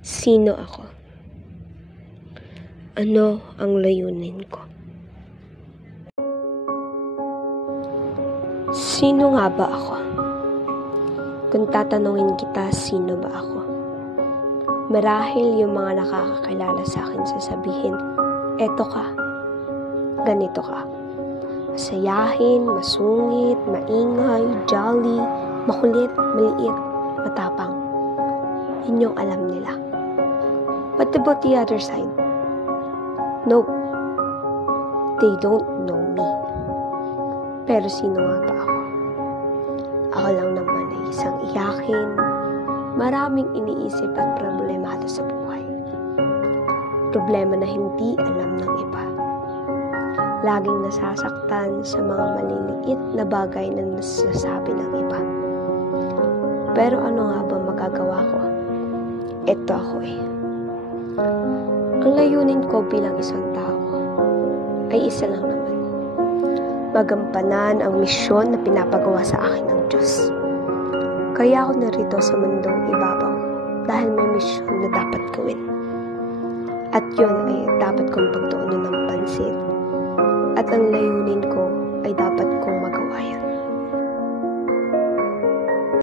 Sino ako? Ano ang layunin ko? Sino nga ba ako? Kung tatanungin kita, sino ba ako? Marahil yung mga nakakakilala sa akin sasabihin, eto ka, ganito ka. Masayahin, masungit, maingay, jolly, makulit, maliit, matapang. Yun yung alam nila. What about the other side? Nope. They don't know me. Pero sino nga ba ako? Ako lang naman ay isang iyakin, maraming iniisip at problemado sa buhay. Problema na hindi alam ng iba. Laging nasasaktan sa mga maliliit na bagay na nasasabi ng iba. Pero ano nga ba magagawa ko? Ito ako eh. Ang layunin ko bilang isang tao ay isa lang naman. Magampanan ang misyon na pinapagawa sa akin ng Diyos. Kaya ako narito sa mundong ibabaw dahil may misyon na dapat gawin. At yun ay dapat kong pagtuunan ng pansin. At ang layunin ko ay dapat kong magawa.